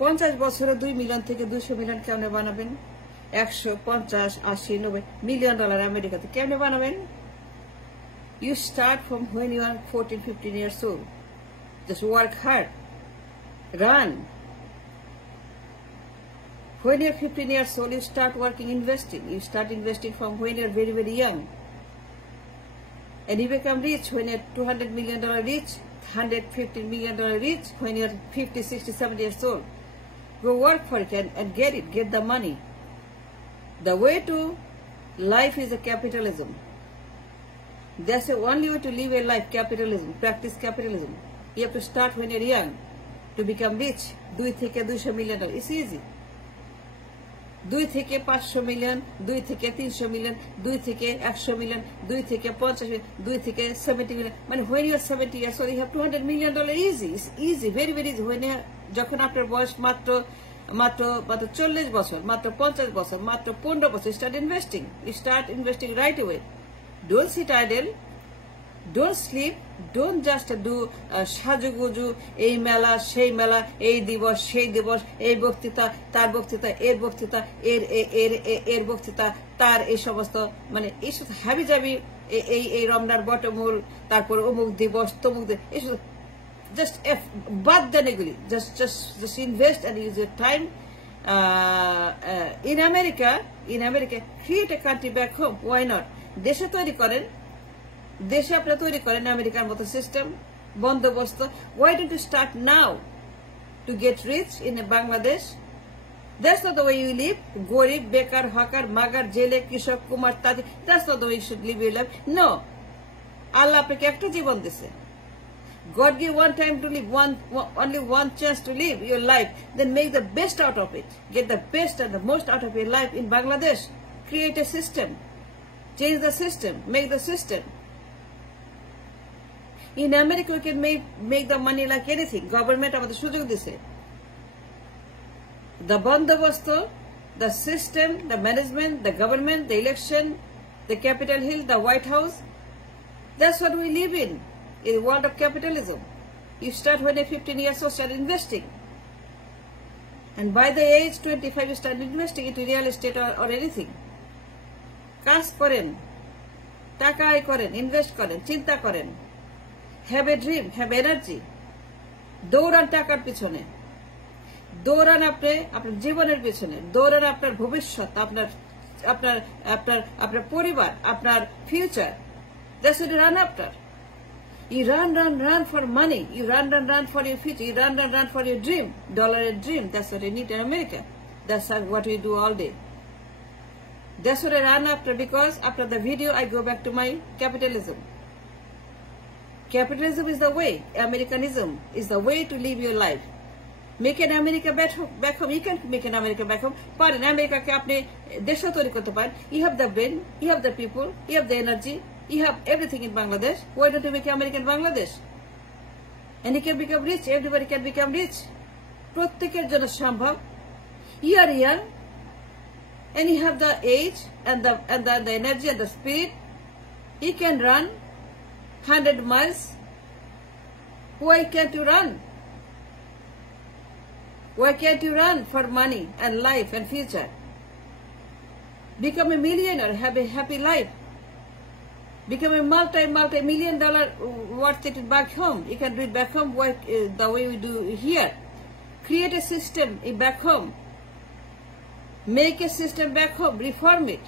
50 বছরে 2 মিলিয়ন থেকে 200 মিলিয়ন কেমনে বানাবেন? 100, 50, 80, 90 মিলিয়ন ডলার আমেরিকাতে কেমনে বানাবেন? You start from when you are 14, 15 years old. Just work hard. Run. When you're 15 years old, you start working, investing. You start investing from when you're very, very young. And you become rich when you're $200 million rich, $150 million rich, when you're 50, 60, 70 years old. Go work for it and get it, get the money. The way to life is a capitalism. That's the only way to live a life, capitalism, practice capitalism. You have to start when you're young to become rich. 2 থেকে 200 million, it's easy. 2 থেকে 500 million, 2 থেকে 300 million, 2 থেকে 100 million, 2 থেকে 50 million, 2 থেকে 70 million. মানে when you are 70 years old, you have $200 million easy. It's easy, very, very easy. When যখন আপনার বয়স মাত্র 40 বছর, মাত্র 50 বছর, মাত্র 15 বছর, start investing. You start investing right away. Don't sit idle. Don't sleep. Don't just do সাজুগুজু, এই মেলা সেই মেলা, এই দিবস সেই দিবস, এই বক্তৃতা তার বক্তৃতা, এর বক্তৃতা এর বক্তৃতা, তার এই সমস্ত মানে এই সব হাবি যাবি, এই রমনার বটমূল, তারপর অমুক দিবস তমুক এইসব জাস্ট বাদ দেন এগুলি। Just invest and use your time. In America, create a country back home. Why not? দেশে তৈরি করেন, দেশে আপনারা তৈরি করেন আমেরিকার মতো সিস্টেম বন্দোবস্ত। Why don't you start now to get rich in Bangladesh? That's not the way you live. গরিব, বেকার, হকার, মাগার, জেলে, কৃষক, কুমার, তাঁতি, that's not the way you should live your life. No. আল্লাহ আপনাকে একটা জীবন দিছে। God give one time to live, only one chance to live your life. Then make the best out of it. Get the best and the most out of your life in Bangladesh. Create a system. Change the system. Make the system. In America, we can make the money like anything. Government আমাদের সুযোগ দিছে। The বন্দোবস্ত, the system, the management, the government, the election, the Capitol Hill, the White House. That's what we live in the world of capitalism. You start when you're 15 years old, start investing. And by the age 25, you start investing into real estate or anything. কাজ করেন, টাকা আয় করেন, invest করেন, চিন্তা করেন। Have a dream, have energy. দৌড়ান টাকার পিছনে, দৌড়ান আপনার জীবনের পিছনে, দৌড়ান আপনার ভবিষ্যৎ, আপনার পরিবার, আপনার future. That's what you run after. You run for money. You run for your future. You run for your dream, dollar dream. That's what you need in America. That's what we do all day. That's what I run after, because after the video I go back to my capitalism. Capitalism is the way. Americanism is the way to live your life. Make an America back home. You can make an America back home. But in America, you have the brain, you have the people, you have the energy, you have everything in Bangladesh. Why don't you make America in Bangladesh? And you can become rich. Everybody can become rich. প্রত্যেকের জন্য সম্ভব। You are young, and you have the age and the energy and the spirit. You can run 100 miles. Why can't you run? Why can't you run for money and life and future? Become a millionaire, have a happy life. Become a multi-million dollar worth it back home. You can do it back home the way we do here. Create a system back home. Make a system back home. Reform it.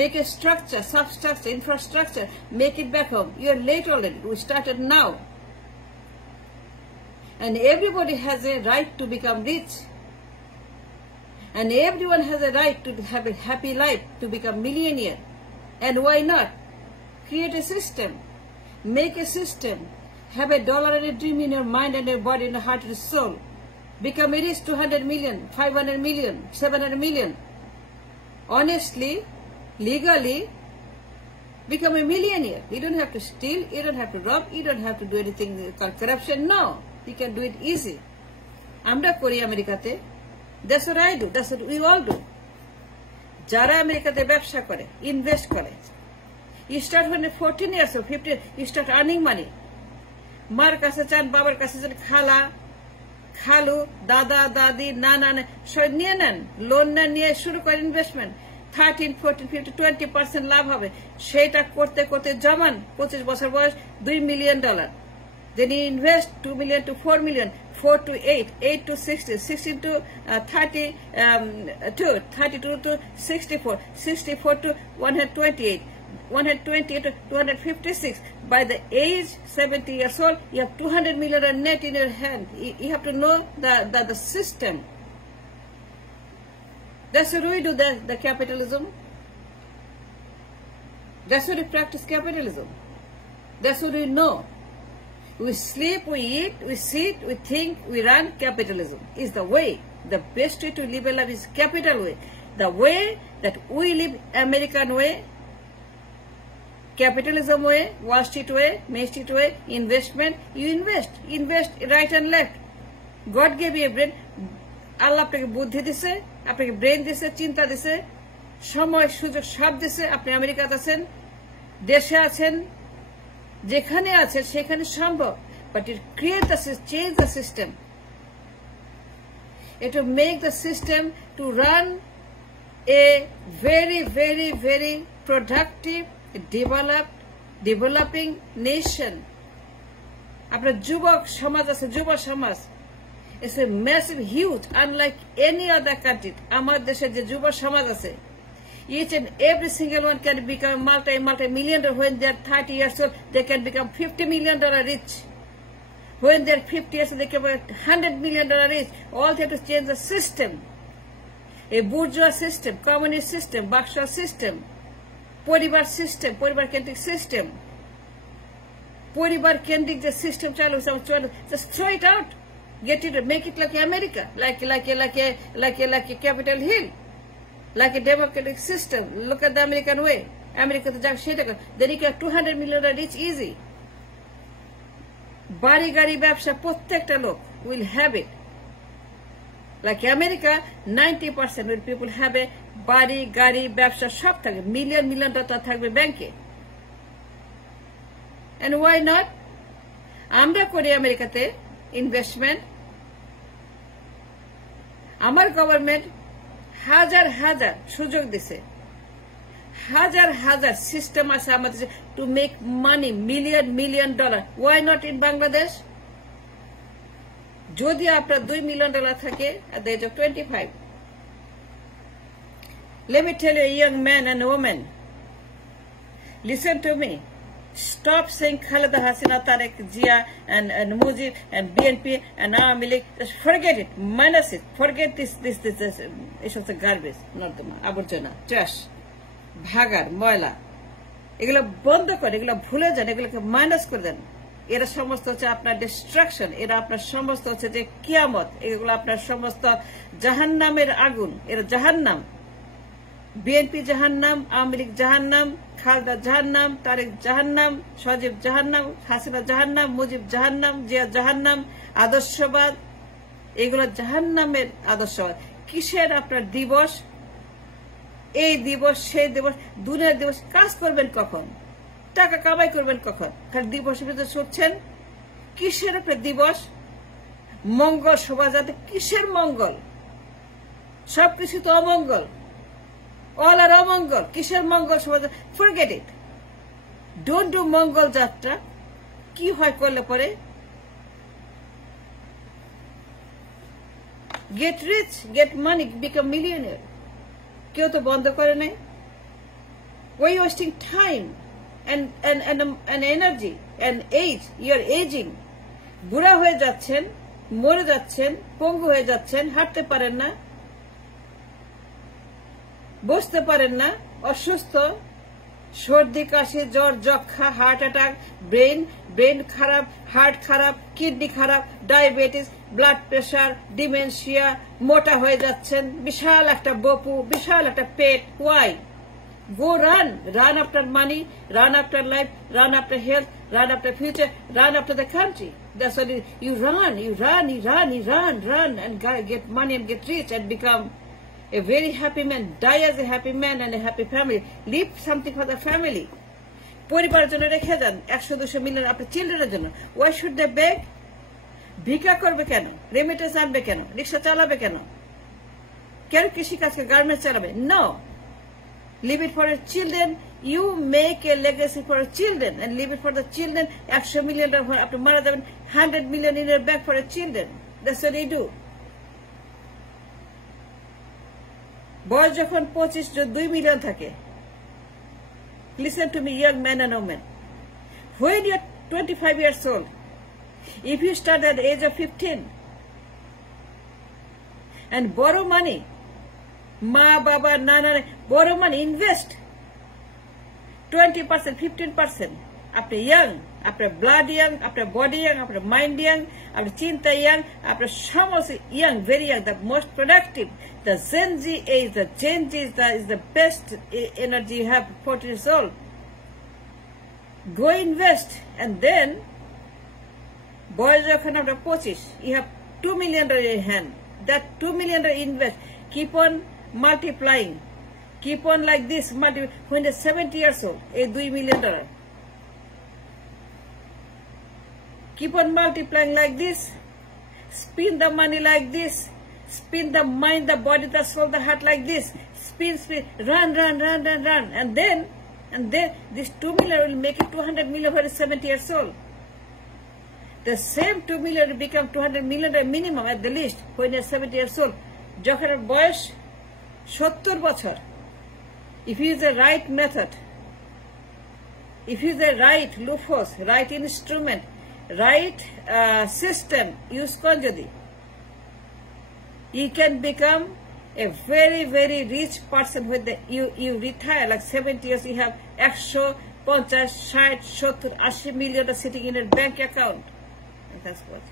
Make a structure, substructure, infrastructure. Make it back home. You are late already. We started now. And everybody has a right to become rich. And everyone has a right to have a happy life, to become millionaire. And why not? Create a system. Make a system. Have a dollar and a dream in your mind and your body and your heart and your soul. Become a rich 200 million, 500 million, 700 million. Honestly, legally, become a millionaire. You don't have to steal, you don't have to rob, you don't have to do anything called corruption. No, you can do it easy. আমরা করি আমেরিকাতে। That's what I do. That's what we all do. যারা আমেরিকাতে ব্যবসা করে, invest করে, you start when you're 14 years or 15, you start earning money. মার কাছে চান, বাবার কাছে চান, খালা, খালু, দাদা, দাদি, নানা সব নিয়ে নেন, লোন নেন, নিয়ে শুরু করেন ইনভেস্টমেন্ট। 13, 14, 15, 20% লাভ হবে। সেটা করতে করতে জমান 25 বছর বয়স $2 million। Then you invest 2 million to 4 million, 4 to 8, 8 to 60, 16 to 32, 32 to 64, 64 to 128, 128 to 256. By the age 70 years old, you have 200 million net in your hand. You have to know the system. That's what we do, the capitalism. That's what we practice capitalism. That's what we know. We sleep, we eat, we sit, we think, we run. Capitalism is the way. The best way to live a life is capital way. The way that we live, American way, capitalism way, Wall Street way, Main Street way, investment. You invest right and left. God gave you a brain. আল্লাহ আপনাকে বুদ্ধি দিছে, আপনাকে brain দিছে, চিন্তা দিছে, সময় সুযোগ সব দিছে। আপনি আমেরিকাতে আছেন, দেশে আছেন, যেখানে আছে সেখানে সম্ভব। But it create change the system. It will make the system to run a very, very, very productive, developing nation. আপনার যুবক সমাজ আছে, যুব সমাজ It's a massive, huge, unlike any other country. আমার দেশে যে যুব সমাজ আছে, each and every single one can become multi-millionaire. When they are 30 years old, they can become $50 million rich. When they are 50 years old, they can become $100 million rich. All they have to change the system. A bourgeois system, communist system, Bakshal system, পরিবার system, পরিবার কেন্দ্রিক system. পরিবার কেন্দ্রিক যে system চালু, just throw it out. Get it, make it like America, like a Capitol Hill, like a democratic system. Look at the American way. America to jump shit. Then you get 200 million rich easy. Bari gari ব্যবসা প্রত্যেকটা লোক will have it. Like America, 90% of people have a bari gari ব্যবসা সব থাকে, million টাকা থাকবে ব্যাংকে। And why not? আমরা করি আমেরিকাতে ইনভেস্টমেন্ট। আমার গভর্নমেন্ট হাজার হাজার সুযোগ দিছে, হাজার হাজার সিস্টেম আছে আমাদের to make money, million dollar. Why not in Bangladesh? যদি আপনার $2 million থাকে at the age of 25, let me tell you, young man and woman, listen to me. Stop saying Khaleda Hasina, Tarek, Zia, and Mujib, and BNP, and Awami League. Just forget it. Minus it. Forget this. It's just a garbage. Not the aborjana, trash, bhagar, moila. এগুলো বন্ধ করে, এগুলো ভুলে যান, এগুলোকে minus করে দেন। এরা সমস্ত হচ্ছে আপনার ডিস্ট্রাকশন, এরা আপনার সমস্ত হচ্ছে যে কিয়ামত, এগুলো আপনার সমস্ত জাহান্নামের আগুন, এরা জাহান্নাম। বিএনপি জাহান্নাম, আওয়ামী লীগ জাহান্নাম, খালেদা জাহান্নাম, তারেক জাহান্নাম, সজীব জাহান্নাম, হাসিনা জাহান্নাম, মুজিব জাহান্নাম, জিয়া জাহান্নাম, আদর্শবাদ, এগুলো জাহান্নামের আদর্শবাদ। কিসের আপনার দিবস? এই দিবস, সেই দিবস, দুনিয়ার দিবস। কাজ করবেন কখন? টাকা কামাই করবেন কখন? খালি দিবসের ভিতরে ছুটছেন। কিসের আপনার দিবস? মঙ্গল শোভাযাত্রা। কিসের মঙ্গল? সবকিছু তো অমঙ্গল। All are অমঙ্গল। কিসের Mangal Shobhajatra? Forget it. Don't do মঙ্গল যাত্রা। কি হয় করলে পরে? Get rich, get money, become millionaire. কেউ তো বন্ধ করে নাই। Why are you wasting time and energy and age? You are aging. বুড়া হয়ে যাচ্ছেন, মরে যাচ্ছেন, পঙ্গু হয়ে যাচ্ছেন, হাঁটতে পারেন না, বসতে পারেন না, অসুস্থ, সর্দি, কাশি, জ্বর, যক্ষা, হার্ট অ্যাটাক, ব্রেন খারাপ, হার্ট খারাপ, কিডনি খারাপ, ডায়াবেটিস, ব্লাড প্রেশার, ডিমেনশিয়া, মোটা হয়ে যাচ্ছেন, বিশাল একটা বপু, বিশাল একটা পেট। Why? Go run after money, run after life, run after health, run after future, run after the country. That's what you run and get money and get rich and become a very happy man, die as a happy man and a happy family, leave something for the family. পরিবারের জন্য রেখে যান 100-200 million আপনার চিলড্রেনের জন্য। Why should they beg? ভিক্ষা করবে কেন? Remittance আনবে কেন? রিক্সা চালাবে কেন? কেন কৃষিকাজকে গার্মেন্টস চালাবে? No, leave it for your children. You make a legacy for your children and leave it for the children. $100 million after মারা যাবেন, $100 million in your bank for your children. That's what they do. বয়স যখন 2 million থাকে, listen to me, young men and women. When you're 25 years old, if you start at the age of 15 and borrow money, ma, baba, nana, borrow money, invest 20%, 15%. After young, after blood young, after body young, after mind young, after chinta young, after shamos young, very young, the most productive. The Gen Z age, the Gen Z is the best energy you have, 40 years old. Go invest, and then, boys often after 25, you have $2 million in your hand. That $2 million invest, keep on multiplying, keep on like this, when they're 70 years old, $2 million. Keep on multiplying like this, spin the money like this, spin the mind, the body, the soul, the heart like this, spin, run, and then this 2 million will make it 200 million when it's 70 years old. The same 2 million will become 200 million minimum at the least when you're 70 years old. যখন বয়স 70 বছর, if you use the right method, if you use the right loopholes, right instrument, right system, use করেন যদি, you can become a very, very rich person when you retire like 70 years, you have 150, 60, 70, 80 million sitting in a bank account. And that's what